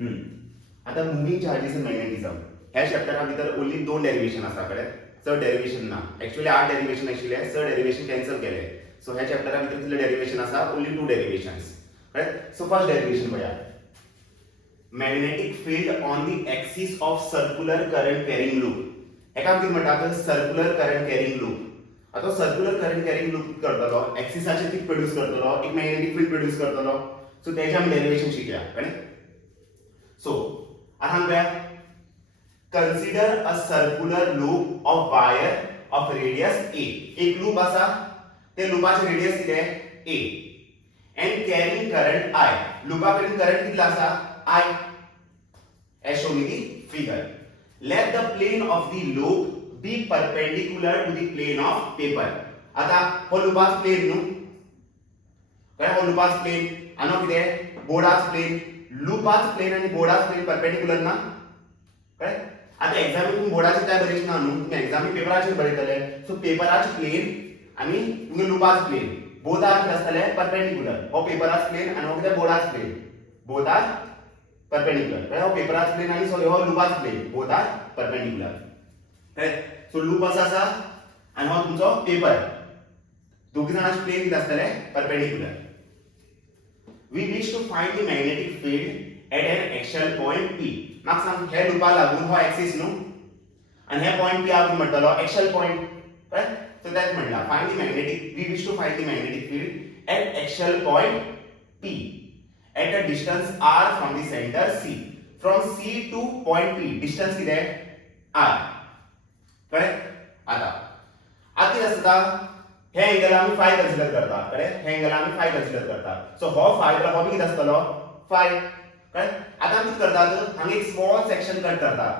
आता moving charges in magnetism ह्या चॅप्टरा भितर ओन्ली 2 डेरिवेशन आसा कळ्ळें. चड डेरिवेशन ना. एक्चुअली 8 डेरिवेशन आशिल्ले, चड डेरिवेशन कॅन्सल केले. सो ह्या चॅप्टरा भितर कितले डेरिवेशन आसा, ओन्ली 2 डेरिवेशन्स कळ्ळें. सो फर्स्ट डेरिवेशन पळया. Magnetic field on the axis of circular current carrying loop. हेका कितें म्हणटात, सर्क्युलर करंट कॅरिंग लूप. आता सर्क्युलर करंट कॅरिंग लूप कितें करतलो, एक्सिसाचेर कितें प्रोड्यूस करतलो, एक मॅग्नेटिक फील्ड प्रोड्यूस करतलो. सो तेजें आमी डेरिवेशन शिकया कळ्ळें. सो आता पळया, consider a circular loop of wire of radius a. एक लूप आसा, ते लूपाचे रेडियस कितें a end carrying current I. लूपा कडेन करंट कितलो आसा I, as shown in the figure. Let the plane of the loop be perpendicular to the plane of paper. आता हो लूपाच plain न्हू कळ्ळें. हो लूपाच प्लेन आनी हो कितें बोर्डाच प्लेन. लूपाच प्लेन आनी बोर्डाच प्लेन परपेंडिक्युलर ना कळ्ळें. आता एग्जामीन तुम्ही बोर्डाचेर काय बरयचे ना न्हू, तुम्ही एग्जामीन पेपराचेर बरयतले. सो पेपराचे प्लेन आनी तुमगे लूपाच प्लेन बोथ आर कितें आसतले परपेंडिक्युलर. हो पेपराच प्लेन आनी हो कितें बोर्डाच प्लेन, बोथ आर परपेंडिक्युलर कळ्ळें. हो पेपराच प्लेन आनी सॉरी हो लूपाच प्लेन, बोथ आर परपेंडिक्युलर कळ्ळें. सो लूप असो आसा आनी हो तुमचो पेपर, दोगी जाणांचे प्लेन कितें आसतले perpendicular. We wish to find the magnetic field at an axial point P. म्हाका सांग, हे लूपा लागून हो एक्सिस न्हू आनी हे पॉइंट P हांव म्हणटलो एक्सियल पॉइंट कळ्ळें. सो तेच म्हणला find the magnetic, we wish to find the magnetic field at axial point P at a distance r from the center C. From C to point P distance किती आहे r कळ्ळें. आता कितें आसता, हे एंगल आमी फाय कन्सिडर करता कळ्ळें. हे एंगल आमी फाय कन्सिडर करता. सो हो फाय हो बी कितें आसतलो फाय कळ्ळें. आता आमी कितें करतात, हांगा एक स्मॉल सेक्शन कट करतात.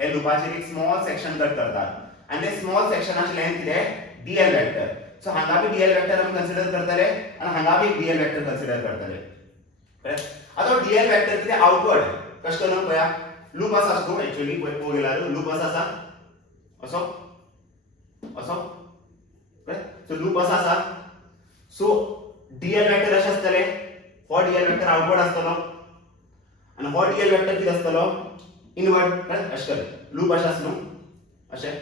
हे लूपाचेर एक स्मॉल सेक्शन कट करतात आनी ते स्मॉल सेक्शनाची लेंथ कितें dl वेक्टर. सो हांगा बी dl वेक्टर आमी कन्सिडर करतले आनी हांगा बी dl वेक्टर कन्सिडर करतले. आता डीएल वेक्टर कितें आउटवर्ड कशें करून पळया. लूप आसा न्हू एक्चुअली पळय गेल्यार लूप आसा असो असो कळ्ळें. सो लूप आसा. सो डीएल वेक्टर अशें आसतले, हो डीएल वेक्टर आउटवर्ड आसतलो आनी हो डीएल वेक्टर कितें आसतलो इनवर्ड कळ्ळें. अशें कर, लूप अशें आसा न्हू अशें.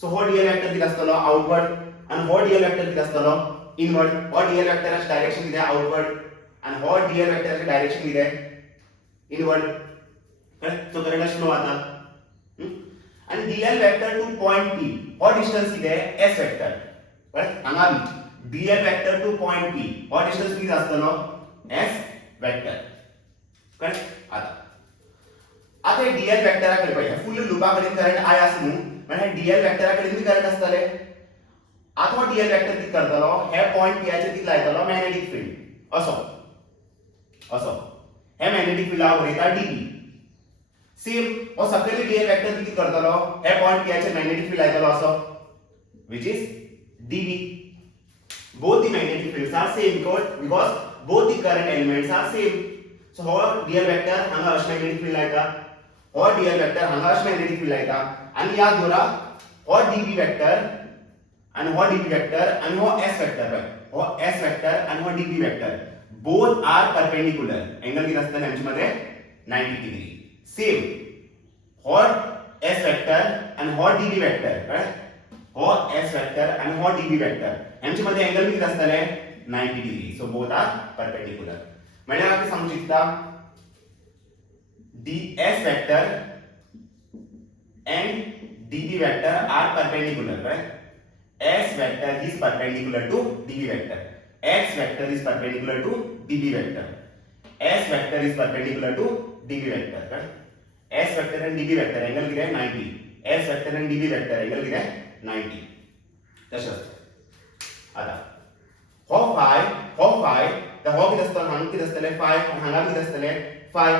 सो हो डीएल वेक्टर कितें आसतलो आउटवर्ड आनी हो डीएल वेक्टर कितें आसतलो इनवर्ड. हो डीएल वेक्टराची डायरेक्शन कितें आउटवर्ड आणि हो डीएल वेक्टरचे डायरेक्शन किती आहे इनवर्ड कळ्ळें. सो करंट फ्लो आता आणि dl vector to point P हो डिस्टन्स किती आहे S वेक्टर कळ्ळें. हांगा B dl vector to point P हो डिस्टन्स किती आसतलो S वेक्टर कळ्ळें. आता डीएल वेक्टराकडे पळय, फुल लूपा कडेन करंट I आसा न्हू, म्हणजे डीएल वेक्टराकडे बी करंट आसतले. आता हो डीएल वेक्टर कितें करतलो, हे पॉइंट P चेर कितें लायतलो मॅग्नेटिक फील्ड असो असो. हे मॅग्नेटिक फील्ड हांव बरयता dB. सेम हो सकयले डीएल वेक्टर कितें करतलो, हे पॉइंट P चेर मॅग्नेटिक फील्ड लायतलो असो which is dB. Both the magnetic fields are same because both the current elements are same. So हो डीएल वेक्टर हांगा अशें मॅग्नेटिक फील्ड लायता, हो डीएल वेक्टर हांगा अशें मॅग्नेटिक फील्ड लायता आनी याद दवरा हो dB वेक्टर आणि हो dB वेक्टर आणि हो S वेक्टर पळय, हो S वेक्टर आणि हो dB vector both are perpendicular. Angle किती असतं यांच्यामध्ये 90 डिग्री. सेम हो S वेक्टर आणि हो dB वेक्टर कळ्ळें. हो S वेक्टर आणि हो dB वेक्टर यांच्यामध्ये एंगल किती असतले 90 degree. So both are perpendicular. म्हणजे आपण सांगू शकता ds vector and dB vector are perpendicular कळ्ळें. S vector is perpendicular to dB vector. X vector is perpendicular to dB vector. S vector is perpendicular to dB vector. Right? S vector and dB vector angle किती आहे 90. S vector and dB vector angle किती आहे 90. तसंच आता हो five तर हो किती असतं हांगा किती असतले फाय आणि हांगा किती असतले फाय.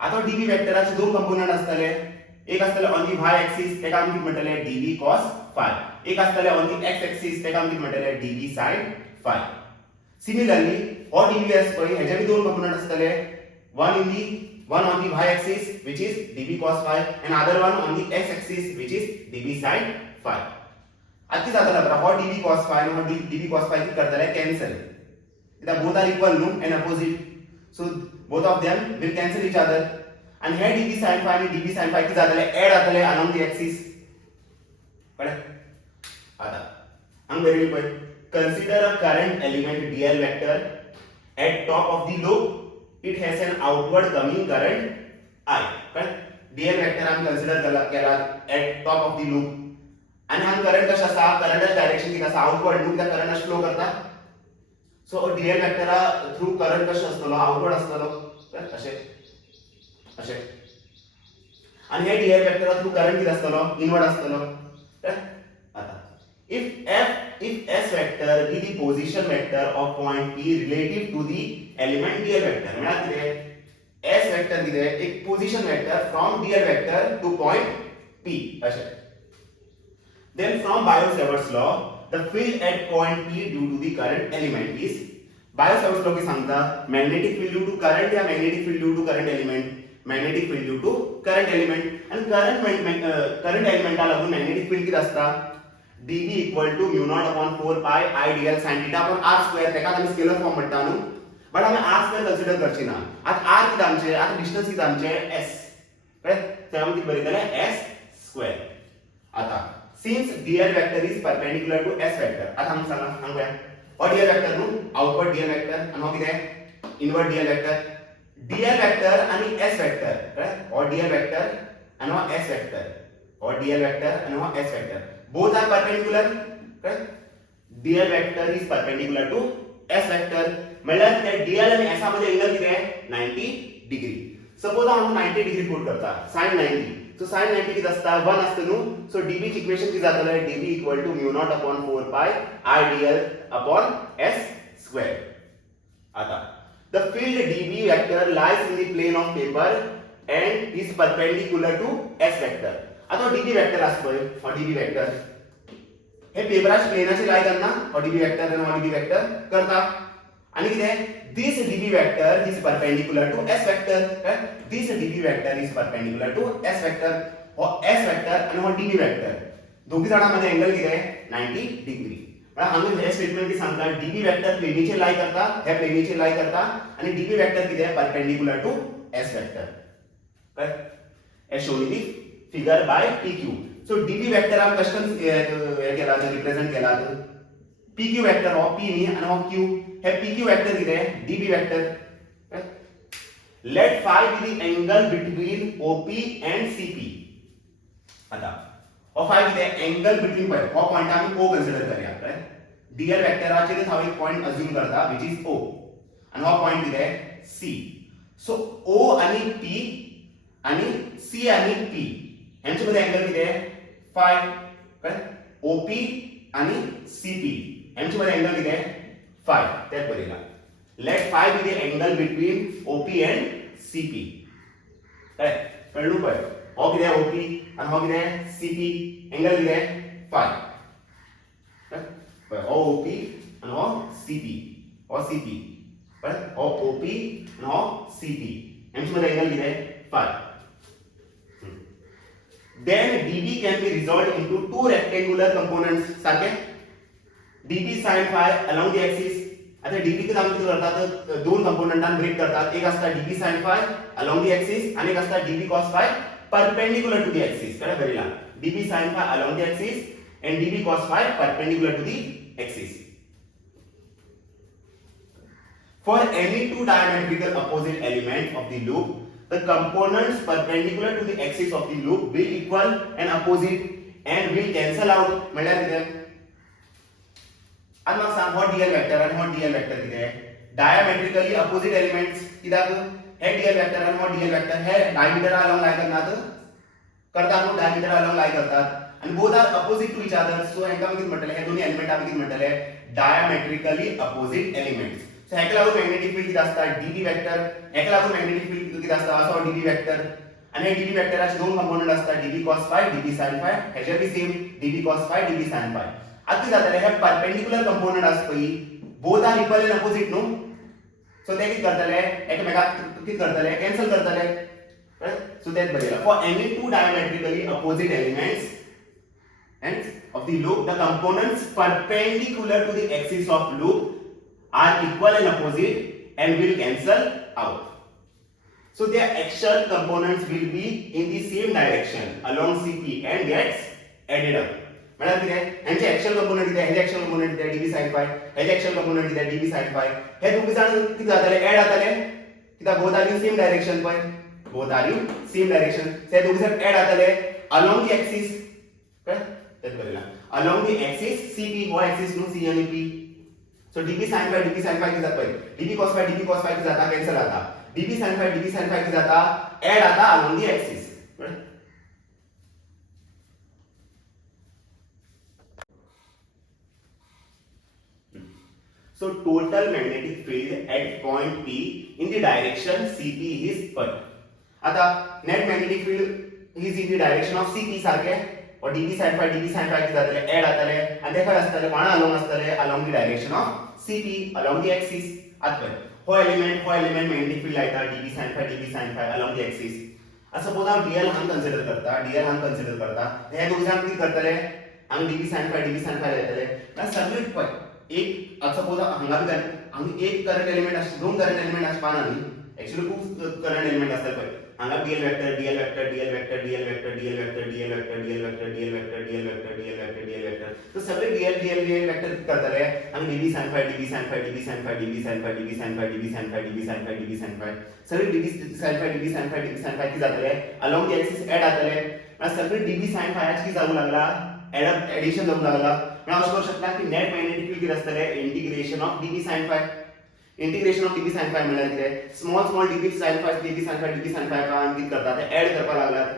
आता dB वेक्टराचे दोन कंपोनंट असतले, एक असतले ऑन दी y एक्सिस तेका आमी किती म्हणटले dB cos फाय, एक असतले ऑन दी x एक्सिस तेका आमी किती म्हणटले dB sin फाय. सिमिलरली हो dB एस पळय हेजे बी दोन component असतले, one on the y axis which is dB cos phi and other one on the x axis which is dB sin phi. आता किती जातला बरं, हो dB cos phi आणि हो dB cos phi किती करतले कॅन्सल. इथं both are equal no and opposite. So both of them will cancel each other आणि हे db sin phi आणि db sin phi किती जातले ऐड जातले along the axis कळ्ळें आता हांगा बरयलें पळय consider a current element dl vector at top of the loop it has an outward coming current I कळ्ळें dl vector आम्ही कन्सिडर केला at top of the loop आणि हा करंट कशा असा करंटचा डायरेक्शन किती असा आउटवर्ड लूप त्या करंट फ्लो करता सो डीएल वेक्टरा थ्रू करंट कशा असतलो आउटवर्ड असतलो असे असे आणि हे डीएल वेक्टरा थ्रू करंट किती असतलो इनवर्ड असतलो आता if s vector be the position vector of point p relative to the element dl vector म्हणजे किती s vector किती एक position vector from dl vector to point p असे then from Biot-Savart's law the field at point p due to the current element is Biot-Savart's law की सांगता magnetic field due to current या magnetic field due to current element magnetic field due to current element and current element लागून magnetic field किती असता dB equal to mu naught upon 4 pi I dl sin theta upon r square तेका आम्ही scalar form म्हणता न्हू but आम्ही r square consider करची ना आता r किती आमचे आता डिस्टन्स किती आमचे s कळ्ळें तर आम्ही किती बरयतले s स्क्वेअर आता since dl vector is perpendicular to s vector आता हम सांगूया और dl vector नु आउटवर्ड dl vector आणि हो किती inward dl vector dl vector आणि s vector कळ्ळें और dl vector आणि हो s vector और dl vector आणि हो s vector both are perpendicular कळ्ळें dl vector is perpendicular to s vector मतलब त्या dl आणि s मध्ये एंगल किती आहे 90 डिग्री सपोज आपण 90 डिग्री पुट करता sin 90 so sin 90 किती असता 1 असतं नु सो db ची इक्वेशन किती जातले db equal to mu naught upon 4 pi I dl upon s square आता the field db vector lies in the plane of paper and is perpendicular to s vector आता db vector असतोय और db vector हे पेपराच्या प्लेनाची लाई करना और db vector आणि db vector करता आणि किती this db vector is perpendicular to s vector this db vector is perpendicular to s vector और s vector आणि db vector दोघी जणांमध्ये अँगल किती आहे 90 डिग्री म्हणजे आम्ही हे स्टेटमेंट की सांगता db vector प्लेनीचे लाई करता हे प्लेनीचे लाई करता आणि db vector किती आहे परपेंडिकुलर टू s vector काय as shown in the figure by pq so db vector आम कस्टम केला रिप्रेझेंट केला pq vector हो p नी आणि हो q हे pq vector किती आहे db vector let phi be the angle between op and cp आता और phi किती आहे angle between पॉइंट हो पॉइंट आम्ही o कन्सिडर करूया काय dl vector आचे ते थाव एक पॉइंट अज्यूम करता which is o आणि हो पॉइंट किती आहे c सो o आणि p आणि c आणि p यांच्या मध्ये अँगल किती आहे phi काय op आणि cp यांच्या मध्ये अँगल किती आहे phi त्यात Barela let phi be the angle between op and cp काय कळलं पाय हो किती आहे op आणि हो किती आहे cp अँगल किती आहे phi काय हो op आणि हो cp हो cp काय हो op आणि हो cp यांच्या मध्ये अँगल किती आहे phi then db can be resolved into two rectangular components सारखे db sin phi along the axis आता db चे आम्ही करतात दोन कंपोनेंटांना ब्रेक करतात एक असता db sin phi along the axis आणि एक असता db cos phi perpendicular to the axis कळलं बरीला db sin phi along the axis and db cos phi perpendicular to the axis for any two diametrical opposite elements of the loop the components perpendicular to the axis of the loop will equal and opposite and will cancel out म्हणजे आणि मग सांग हो dl vector आणि हो dl vector किती आहे diametrically opposite elements कित्याक हे dl वेक्टर आणि हो dl वेक्टर हे डायमीटर अलोंग लाई करतात डायमीटर अलोंग लाई करतात आणि both are opposite to each other so हेका किती म्हटले हे दोन्ही एलिमेंट आम्ही किती म्हटले डायमेट्रिकली अपोजिट एलिमेंट्स सो हेका लागून मॅग्नेटिक फील्ड किती असता db वेक्टर हेका लागून मॅग्नेटिक फील्ड किती असता असो db वेक्टर आणि हे db वेक्टराचे दोन कंपोनेंट असतात db cos phi db sin phi हेचे बी same db cos phi db sin phi आता जातले हे परपेंडिकुलर कंपोनेंट असपई both are equal and opposite नो सो ते किती करतले एकमेका किती करतले कॅन्सल करतले राइट सो दैट बरेला for any two diametrically opposite elements and of the loop the components perpendicular to the axis of loop are equal and opposite and will cancel out. So their axial components will be in the same direction along CP and gets added up. म्हळ्यार कितें यांचे actual component कितें हेजे actual component कितें dB sin phi हेजे actual component कितें dB sin phi हे दोघी जाण कितें जाताले ऐड जाताले कित्याक both are in same direction पय both are in same direction हे दोघी जाण ऐड जाताले along the axis कळ्ळें तेच बरयला along the axis CP हो axis न्हू C आणि P so dB sin phi कितें जाता पय dB cos phi कितें जाता कॅन्सल जाता dB sin phi कितें जाता ऐड जाता along the axis कळ्ळें So total magnetic field at point P in the direction CP is phi. आता net magnetic field is in the direction of CP सारखे और dB sin phi किती जातले add जातले आणि ते खय असतले कोणा along असतले along the direction of CP along the axis आता हो एलिमेंट magnetic field लायता dB sin phi along the axis आता सपोज हम dl हान कन्सिडर करता हे दोघ जाण किती करतले हम dB sin phi लायतले ना सगळे पय एक आता सपोज हांगा भी एक करंट एलिमेंट आस दोन करंट एलिमेंट आस पाना न्ही एक्चुअली खूप करंट एलिमेंट असतात पय हांगा dl वेक्टर तो सगळे dl वेक्टर करतले हम dB sin phi सगळे dB sin phi की जातले along the axis ऐड जातले आणि सगळे dB sin phi की जाऊ लागला एडिशन जाऊ लागला मैं अशें करूं शकता की नेट मॅग्नेटिक फील्ड कितें आसतले integration of dB sin phi म्हळ्यार कितें स्मॉल dB sin phi आमी कितें करता ते ऐड करपा लागलात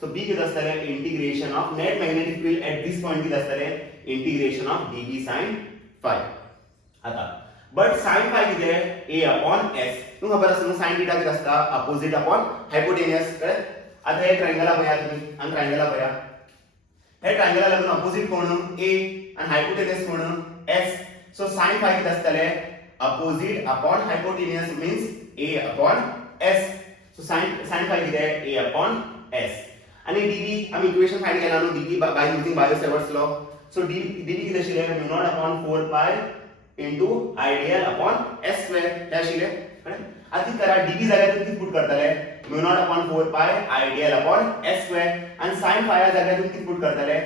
सो b कितें आसतले integration of net magnetic field at this point कितें आसतले integration of dB sin phi आता बट sin phi कितें a upon s तुमकां खबर आसा न्हू sin थीटा कितें आसता अपोजिट अपॉन हायपोटेनियस आता हे ट्रायंगला पळया तुम्ही आनी ट्रायंगला पळया हे ट्रायंगला लागून अपोजिट कोण a आणि हायपोटेनियस कोण s सो sin phi कितें आसतले opposite upon hypotenuse means a upon s so sin phi कितें a upon s आणि dB आम्ही इक्वेशन फाइंड केला न्हू dB by using Biot Savart's law so dB कितें आशिल्ले μ0 upon 4 pi into IDL upon s square हे आशिल्ले कळ्ळें आतां करा dB जाग्यार कितें पुट करतले μ0 upon 4 pi IDL upon s square and sin phi जाग्यार किती पुट करतले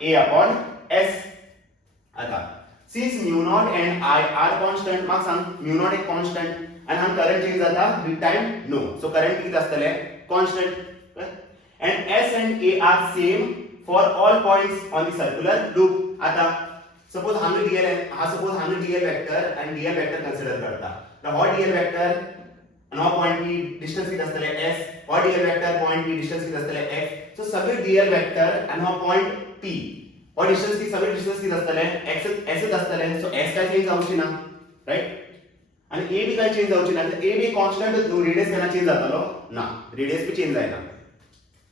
a upon s आता since μ0 and I are constant मार्क सांग μ0 एक constant and हम करंट चेंज जाता with time no so current किती असतले constant and s and a are same for all points on the circular loop आता suppose हमने dl vector and dl vector consider करता now what dl vector now point p distance किती असतले s what dl vector point p distance किती असतले x so सगळे dl vector and now point p what distance की सगळे distance किती असतले x s असतले so s काय change जाऊची ना right आणि a बी काय चेंज जाऊची ना a बी कांस्टंट रेडियस केना चेंज जातालो ना रेडियस बी चेंज जायना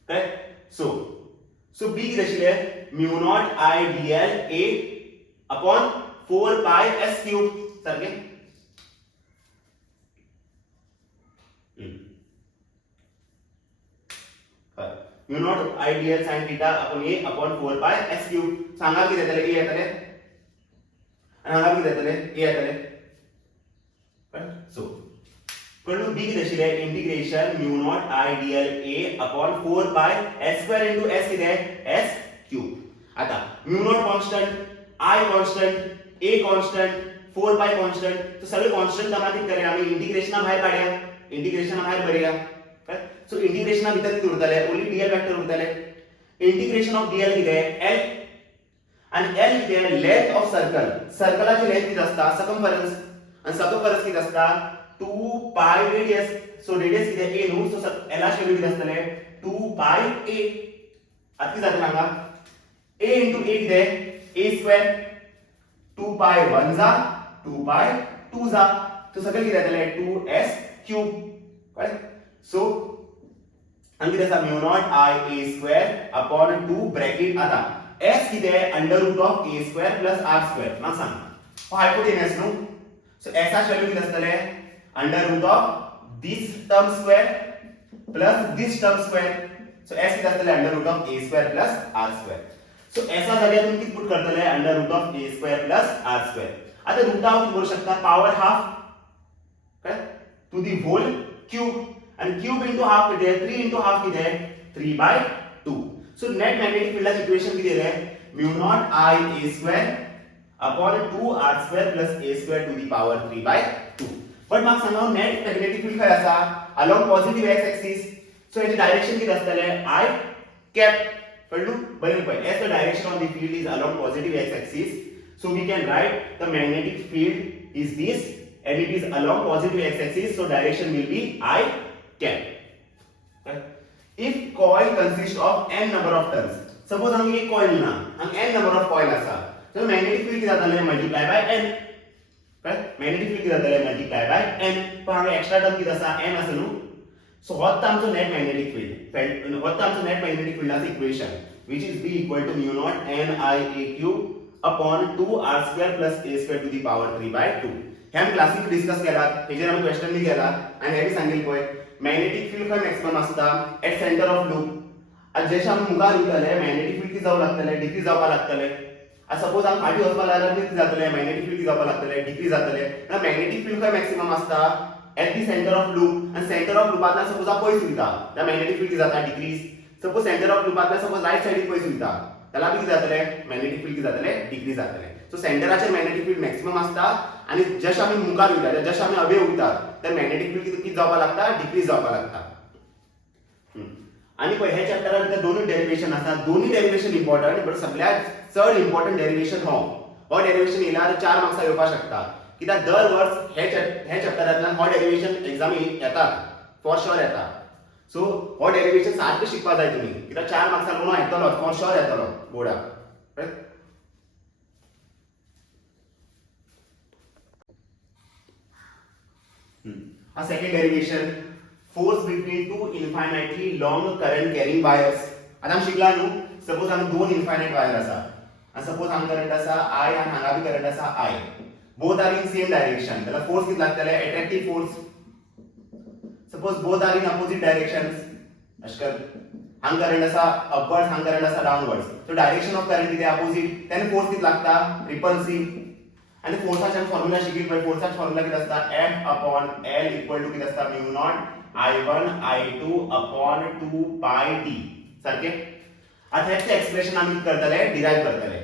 करेक्ट सो b किती आशिले μ0 I dl a upon 4 pi s cube सारखे μ0 I dl sin theta upon a upon 4 pi s cube सांगा किती येतले a येतले आणि हांगा किती येतले a येतले सो कळलो b किती आशिले integration μ0 I dl a upon 4 pi s square into s किती s cube आता μ0 कांस्टंट I कांस्टंट a कांस्टंट 4 pi कांस्टंट तो सगळे कांस्टंट आम्ही किती करूया आम्ही इंटिग्रेशन बाहेर काढूया इंटिग्रेशन बाहेर भरूया सो इंटिग्रेशन भितर किती उरतले ओन्ली dl वेक्टर उरतले इंटिग्रेशन ऑफ dl किती l आणि l किती लेंथ ऑफ सर्कलाची लेंथ किती असता सर्कमफरन्स आणि सर्कमफरन्स किती असता 2 पाय रेडियस सो रेडियस किती a न्हू सो l ची व्हॅल्यू किती असतले 2 पाय a आता किती जातले हांगा a into a किती a स्क्वेअर 2 पाय 1 जा 2 पाय 2 जा तो सगळे किती जातले 2s क्यूब कळ्ळें सो आणि किती आसा μ0 I a square upon 2 bracket आता s किती under root of a square plus r square म्हाका सांग हायपोटेनस न्हू सो s ची व्हॅल्यू किती असतले under root of this term square plus this term square so s किती असतले under root of a square plus r square so s जाग्यार तुम्ही किती पुट करतले under root of a square plus r square आता root out करू शकता power half काय टू दी होल क्यूब आणि क्यूब इंटू हाफ किती आहे 3 इंटू हाफ किती आहे 3/2 सो नेट मॅग्नेटिक फील्डची इक्वेशन किती दिले आहे mu naught I a square upon 2r square plus a square to the power 3/2 पण मग सांगा नेट मॅग्नेटिक फील्ड काय असा along positive x axis so याची डायरेक्शन किती असतले I कॅप कळलो बरे point as the direction of the field is along positive x axis so we can write the magnetic field is this and it is along positive x axis so direction will be I cap if coil consists of n number of turns suppose हम एक coil ना हम n number of coil असा तो magnetic field किती जातले multiply by n magnetic field किती जातले multiply by n पण हांगा extra term किती असा n असनु so what आमचो net magnetic field what आमचो net magnetic field आसा equation which is b equal to mu naught n I a cube upon 2r square plus a square to the power 3/2 हे हम classic discuss केला हेजेर आमी question बी केला आणि हे बी सांगितले पय मॅग्नेटिक फील्ड खंय मॅक्सिमम असता एट सेंटर ऑफ लूप आज जशे आमी मुखार वयतले मॅग्नेटिक फील्ड किती जावं लागतले डिक्रीज जावपा लागतले आज सपोज आमी फाटी वचपा लागल्यार किती जातले मॅग्नेटिक फील्ड किती जावपा लागतले डिक्रीज जातले ना मॅग्नेटिक फील्ड खंय मॅक्सिमम असता at the centre of loop आणि सेंटर ऑफ लूपातला सपोज आ पयस वयता त्या मॅग्नेटिक फील्ड किती जाता डिक्रीज सपोज सेंटर ऑफ लूपातला सपोज राइट साइडीक पयस वयता त्याला बी किती जातले मॅग्नेटिक फील्ड किती जातले डिक्रीज जातले सो सेंटराचेर मॅग्नेटिक फील्ड मॅक्सिमम असता आणि जशे आमी मुखार वयता जशे आमी अवे वयतात तर मॅग्नेटिक फील्ड किती जावपा लागता डिक्रीज जावपा लागता आणि पय हे चॅप्टरान भितर दोनूय डेरिवेशन आसा दोन्ही डेरिवेशन इंपॉर्टंट बट सगळ्यात चड इंपॉर्टंट डेरिवेशन हो डेरिवेशन येयल्यार 4 मार्क्स येवपा शकता कित्याक दर वर्स हे चॅप्टरांतल्यान हो डेरिवेशन एग्जामी येतात फॉर शुअर येता सो हो डेरिवेशन सारके शिकपा जाय तुम्ही कित्याक 4 मार्क्सां म्हणून येतलो फॉर शुअर येतलो बोर्डाक A second derivation force between two infinitely long current carrying wires आता हम शिकला नु सपोज हम दोन इनफायनाइट वायर असा आणि सपोज हम करंट असा I आणि हांगा बी करंट असा I both are in same direction त्याला फोर्स किती लागतले attractive force suppose both are in opposite directions अशकर हांग करंट असा अपवर्ड्स हांग करंट असा downwards so direction of current किती अपोजिट त्याने फोर्स किती लागता रिपल्सिव्ह आणि फोर्साचा फॉर्म्युला शिकली पण फोर्साचा फॉर्म्युला किती असता F upon L equal to किती असता mu naught I1 I2 upon 2 pi d सारखे आता ह्याचे एक्सप्रेशन आम्ही करतले डिराइव करतले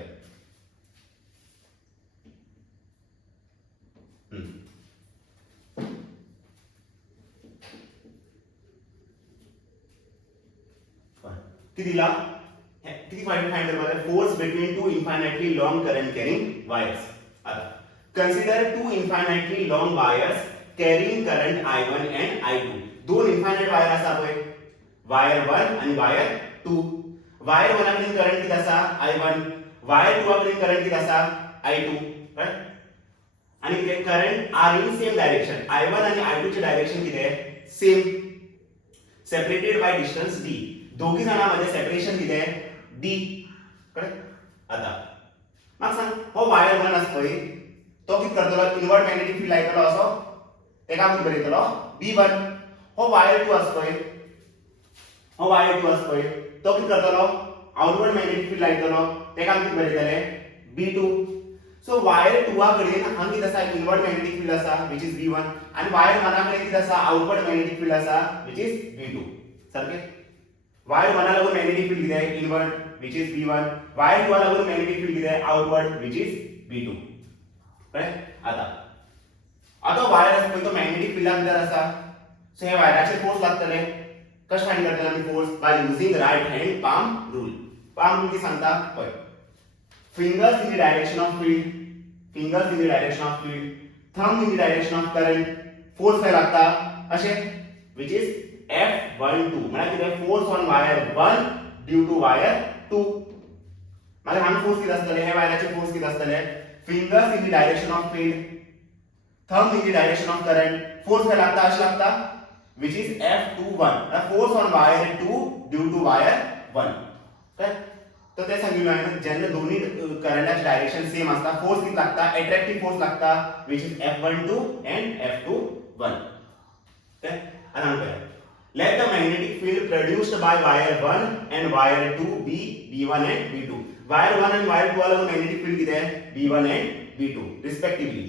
किती दिला किती फाइंड करपाचे force between two infinitely long current carrying wires Consider two infinitely long wires carrying current I1 and I2. दोन infinite wire असा पय wire 1 आणि wire 2. wire 1 कडे करंट किती असा I1 wire 2 कडे करंट किती असा I2 राइट आणि ते current R in same direction I1 आणि I2 चे डायरेक्शन किती आहे same separated by distance d दोघी जणांमध्ये सेपरेशन किती आहे d करेक्ट आता मग सांग हो wire 1 असतोय तो कित करतलो इनवर्ट मॅग्नेटिक फील्ड लायतलो असो तेका आमी बरयतलो B1 हो वायर 2 असतोय हो वायर 2 असतोय तो कित करतलो आउटवर्ड मॅग्नेटिक फील्ड लायतलो तेका आमी कित बरयतले B2 सो वायर 2 कडेन हांगा कित आसा इनवर्ट मॅग्नेटिक फील्ड आसा व्हिच इज B1 आणि वायर 1 कडेन कित आसा आउटवर्ड मॅग्नेटिक फील्ड आसा व्हिच इज B2 सारखे वायर 1 लागून मॅग्नेटिक फील्ड किती आहे invert which is B1 wire 2 लागून मॅग्नेटिक फील्ड किती आहे आउटवर्ड व्हिच इज B2 आता वायर असतो तो मॅग्नेटिक फील्ड अंदर असा सो हे वायराचे फोर्स लागतले कश फाइंड करतले आम्ही force by using right hand palm rule की सांगता पय fingers in the direction of field fingers in the direction of field thumb in the direction of current force काय लागता असे व्हिच इज F12 म्हणजे किती force on wire 1 due to wire 2 म्हणजे हांगा फोर्स किती असतले हे वायराचे फोर्स किती असतले fingers in the direction of field thumb in the direction of current force काय लागता अश लागता which is F21 the force on wire 2 due to wire 1 काय तर ते सांगितलं आहे ज्यांना दोन्ही करंटचे डायरेक्शन सेम असता फोर्स किती लागता अट्रॅक्टिव्ह फोर्स लागता which is F12 and F21 काय आता let the magnetic field produced by wire 1 and wire 2 be B1 and B2 wire 1 आणि वायर 2 ला मॅग्नेटिक फील्ड किती आहे B1 and B2 respectively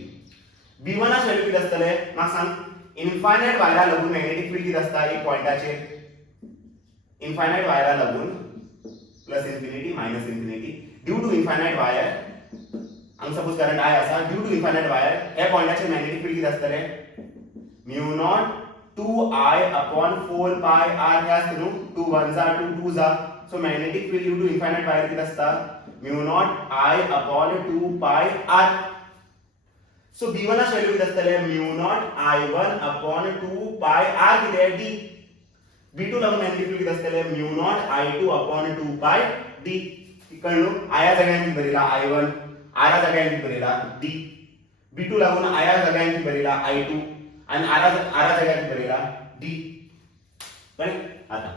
B1 चा व्हॅल्यू किती असतले मला सांग इनफायनाइट वायरा लागून मॅग्नेटिक फील्ड किती असता एक पॉइंटाचेर इनफायनाइट वायरा लागून plus infinity minus infinity due to infinite wire हांगा सपोज करंट I आसा ड्यू टू इनफायनाइट वायर ह्या पॉइंटाचेर मॅग्नेटिक फील्ड किती आसतले mu naught 2I upon 4 pi r हे असते न्हू 2 1 जा 2 2 जा so magnetic field due to infinite wire किती असता mu naught I upon 2 pi r so b1 ची व्हॅल्यू किती असतले mu naught I1 upon 2 pi r किती आहे d b2 ला मॅग्नेटिक फील्ड किती असतले mu naught I2 upon 2 pi d कळलो I या जाग्यार किती बरेला I1 r या जाग्यार किती बरेला d b2 लागून I या जाग्यार किती बरेला I2 आणि आरा जाग्यार किती बरेला d कळले आता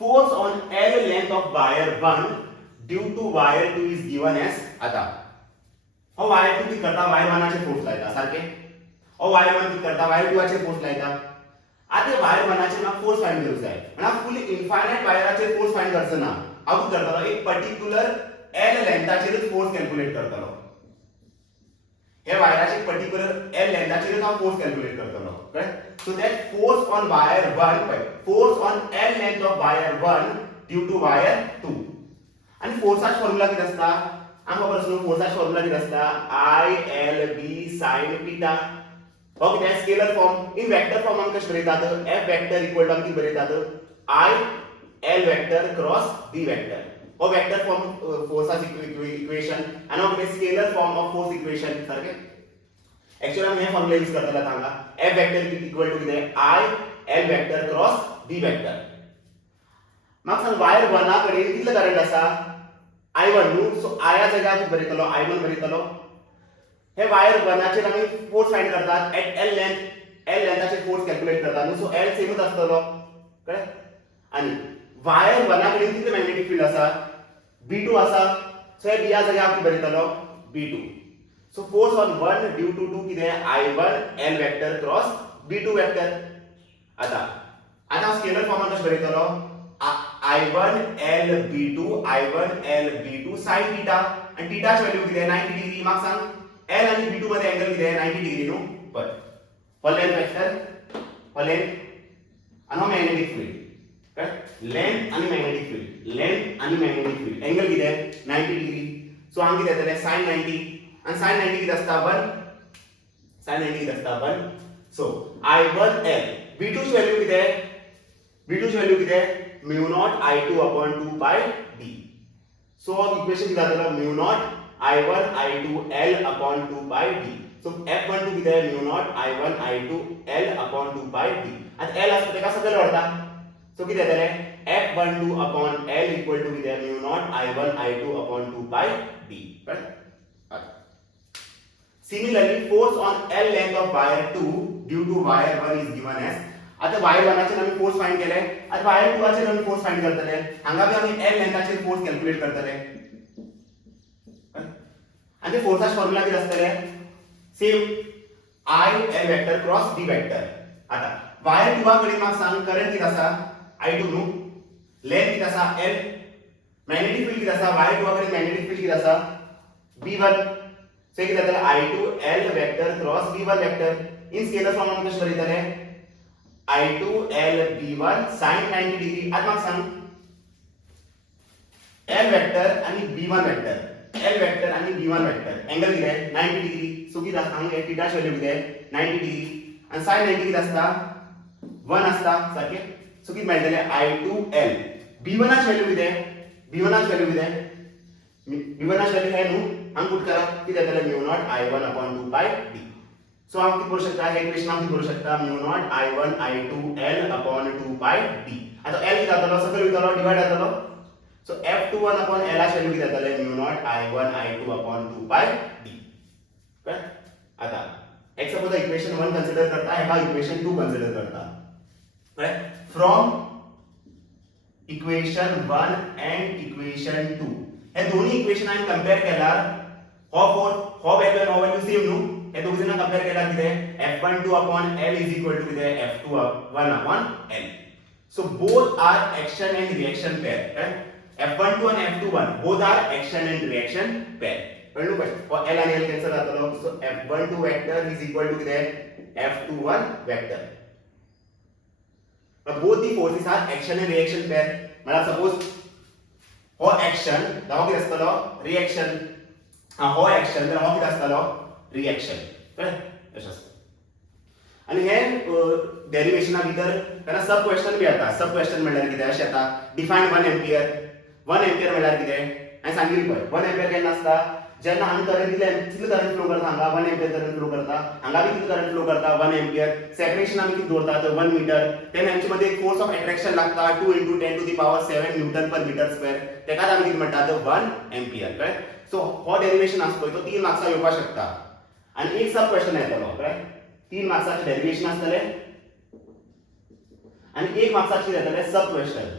force on L length of wire 1 due to wire 2 is given as आता ओ वायर 2 की करता वायर 1 चे फोर्स लायता सारखे ओ वायर 1 की करता वायर 2 चे फोर्स लायता आता वायर 1 चे ना फोर्स फाइंड करूं जाय म्हणा फुल इनफायनाइट वायराचे फोर्स फाइंड करसना हांव करतलो एक पर्टिक्युलर L लेंथाचेर फोर्स कॅल्क्युलेट करतलो हे वायराचे पर्टिक्युलर L लेंथाचेर हांव फोर्स कॅल्क्युलेट करतलो कळ्ळें so that force on wire 1 force on L length of wire 1 due to wire 2 आणि फोर्साचा फॉर्म्युला किती असता आमकां खबर आसा फोर्साचा फॉर्म्युला किती असता I L B sin theta हो किती scalar form in vector form आमकां कशें बरयतात F वेक्टर इक्वल टू आमकां किती बरयतात I L vector cross B vector हो वेक्टर फॉर्म फोर्साच इक्वेशन आणि हो किती scalar form of force equation सारखे एक्चुअली आमी हे फॉर्म्युला यूज करतले हांगा F वेक्टर इक्वल टू किती I L vector cross B vector म्हाका सांग वायर 1 कडेन कितलो करंट आसा I1 न्हू सो I या जाग्यार किती बरयतलो I1 बरयतलो हे वायर 1 चेर आमी फोर्स फाइंड करतात एट L लेंथाचेर फोर्स कॅल्क्युलेट करतात न्हू सो L सेमच आसतलो कळ्ळें आणि वायर 1 कडेन कितलो मॅग्नेटिक फील्ड आसा B2 आसा सो हे B या जाग्यार किती बरयतलो B2 so force on 1 due to 2 किती I1 L vector cross B2 vector आता स्केलर फॉर्म कशें बरयतलो I1 L B2 I1 L B2 sin theta आणि थीटाची व्हॅल्यू किती 90 डिग्री म्हाका सांग L आणि B2 मध्ये अँगल किती 90 डिग्री न्हू बट हो लेंथ वेक्टर हो लेंथ आणि हो मॅग्नेटिक फील्ड लेंथ आणि मॅग्नेटिक फील्ड एंगल किती 90 डिग्री सो हांव किती येतले sin 90 आणि sin 90 किती असता 1 sin 90 किती असता 1 सो I1 L B2 ची व्हॅल्यू किती mu naught I2 upon 2 pi d so equation किती जातलो mu naught I1 I2 L upon 2 pi d so F12 किती mu naught I1 I2 L upon 2 pi d आता L असतो तेका सकयल वाढता सो किती येतले F12 upon L equal to किती mu naught I1 I2 upon 2 pi d right similarly force on L length of wire 2 due to wire 1 is given as आता wire 1 चे आम्ही फोर्स फाइंड केले आता वायर 2 चे आम्ही फोर्स फाइंड करतले हांगा बी आम्ही L लेंथाचे फोर्स कॅल्क्युलेट करतले आणि ते फोर्सचा फॉर्म्युला किती असतले same I L vector cross B vector आता वायर 2 कडे म्हाका सांग करंट किती आसा I2 न्हू लेंथ किती आसा L मॅग्नेटिक फील्ड किती आसा वायर 2 कडे मॅग्नेटिक फील्ड किती आसा B1 सो किती जातले I2 L vector cross B1 vector in scalar form आम्ही कशें बरयतले I2 L B1 sin 90 degree आज म्हाका सांग L वेक्टर आणि B1 वेक्टर L वेक्टर आणि B1 वेक्टर एंगल किती 90 डिग्री सो किती हांगा थीटा व्हॅल्यू किती 90 डिग्री आणि sin 90 किती असता 1 असता सारखे सो किती मेळटले I2 L B1 ची व्हॅल्यू किती B1 ची व्हॅल्यू किती B1 ची व्हॅल्यू आहे न्हू हांगा पुट करा किती येतले mu naught I1 upon 2 pi d so हम किती करू शकता हे इक्वेशन हम किती करू शकता mu naught I1 I2 L upon 2 pi d आता L किती जातलो सकल वितलो डिवाइड जातलो सो F21 upon L ची व्हॅल्यू किती जातले mu naught I1 I2 upon 2 pi d काय आता एक सपोज इक्वेशन 1 कन्सिडर करता है का इक्वेशन 2 कन्सिडर करता काय फ्रॉम इक्वेशन 1 एंड इक्वेशन 2 हे दोन्ही इक्वेशन आम्ही कंपेयर केल्यार हो व्हॅल्यू सेम न्हू हे दोघ जण कंपेयर केला किती F12 upon L is equal to किती F21 upon L so both are action and reaction pair right F12 and F21 both are action and reaction pair कळलं काय और L आणि L कॅन्सल जातलो so F12 vector is equal to किती F21 vector. But both the forces are action and reaction pair. मतलब suppose हो action, तर हो किती असतलो reaction. हो action, तर हो किती असतलो reaction. कळ्ळें? अशें आसता. आणि हे डेरिवेशना भितर ताका सब क्वेश्चन बी येता. सब क्वेश्चन म्हणल्यार कितें अशें येता डिफायन 1 एम्पियर. 1 एम्पियर म्हणल्यार कितें हांवें सांगिल्लें पळय 1 एम्पियर केन्ना आसता जेन्ना हांगा करंट दिलें कितलो करंट फ्लो करता हांगा 1 एम्पियर करंट फ्लो करता हांगा बी कितलो करंट फ्लो करता 1 एम्पियर सेपरेशन आमी किती दवरता तर 1 मीटर तेन्ना हांचे मध्ये एक फोर्स ऑफ अट्रॅक्शन लागता 2 * 10 to the power 7 newton per metre square तेकाच आमी कितें म्हणटा तर 1 एम्पियर कळ्ळें सो हो डेरिवेशन आसा पळय तो 3 मार्क्साक येवपाक शकता आनी एक सब क्वेश्चन येतलो कळ्ळें 3 मार्क्साचें डेरिवेशन आसतलें आनी 1 मार्क्साचें येतलें सब क्वेश्चन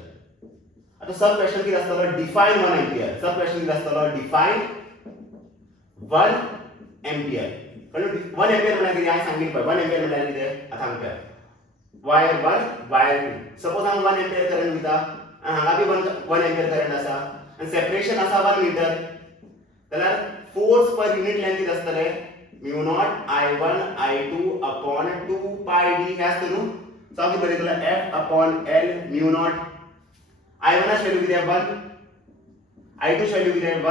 आता सब क्वेश्चन किती आसतलो डिफाइन 1 एम्पियर सब क्वेश्चन किती आसतलो डिफाइन 1 एम्पियर कळ्ळें 1 एम्पियर म्हळ्यार कितें हांवें सांगिल्लें पळय 1 एम्पियर म्हळ्यार कितें आतां हांगा वायर 1 वायर 2 सपोज हांगा 1 एम्पियर करंट दिता आनी हांगा बी 1 एम्पियर करंट आसा आनी सेपरेशन आसा 1 मीटर जाल्यार फोर्स पर युनिट लेंथ किती आसतलें mu naught I1 I2 upon 2 पाय d हे आसता न्हू सो हांव कितें बरयतलो F upon L mu naught I1 ची व्हॅल्यू किती आहे 1 I2 ची व्हॅल्यू किती आहे 1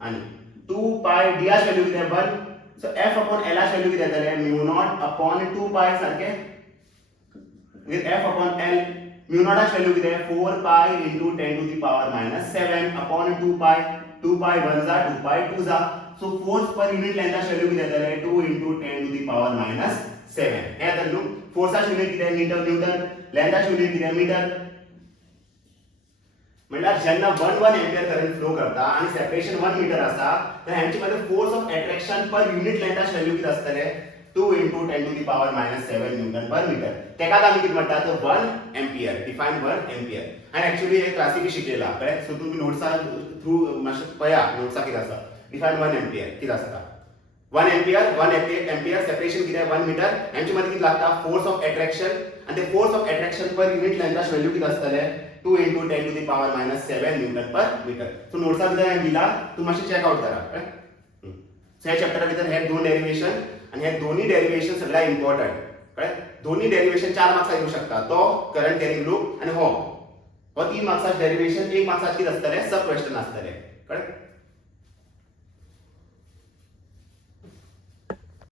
आणि 2 पाय d ची व्हॅल्यू किती आहे 1 सो F अपॉन L ची व्हॅल्यू किती येतले म्यू नॉट अपॉन 2 पाय सारखे with F upon L mu naught ची व्हॅल्यू किती आहे 4 पाय * 10 टू द पावर -7 अपॉन 2 पाय 1 जा 2 पाय 2 जा so force per unit length ची व्हॅल्यू किती येतले 2 * 10 टू द पावर -7 हे येतले न्हू फोर्साची युनिट किती आहे मीटर न्यूटन लेंथाची युनिट किती आहे मीटर म्हणल्यार जेन्ना 1 एम्पियर करंट फ्लो करता आणि सेपरेशन 1 मीटर आसा तर हांचे मध्ये force of attraction per unit लेंथाची व्हॅल्यू किती आसतले 2 * 10 to the power -7 newton per metre तेकाच आमी किती म्हणटा तर 1 एम्पियर डिफाइन 1 एम्पियर हांवें एक्चुअली एक क्लासीक शिकयला कळ्ळें सो तुमी नोट्सा थ्रू मातशें पळया नोट्सा कितें आसा डिफाइन 1 एम्पियर कितें आसता 1 एम्पियर सेपरेशन किती आहे 1 मीटर यांच्या मध्ये किती लागता फोर्स ऑफ अट्रॅक्शन आणि ते force of attraction per unit लेंथाची व्हॅल्यू किती आसतले 2 * 10 to the power -7 newton per metre so नोट्सा भितर हांवें दिला तूं मातशें चेक आउट करा सो ह्या चॅप्टरा भितर हे दोन डेरिवेशन आणि हे दोन्ही डेरिवेशन सगळ्यात इम्पॉर्टंट कळ्ळें दोन्ही डेरिवेशन 4 मार्क्साक येऊ शकता तो करंट कॅरिंग लूप आणि हो 3 मार्क्साचे डेरिवेशन 1 मार्क्साचे किती आसतले सब क्वेश्चन आसतले कळ्ळें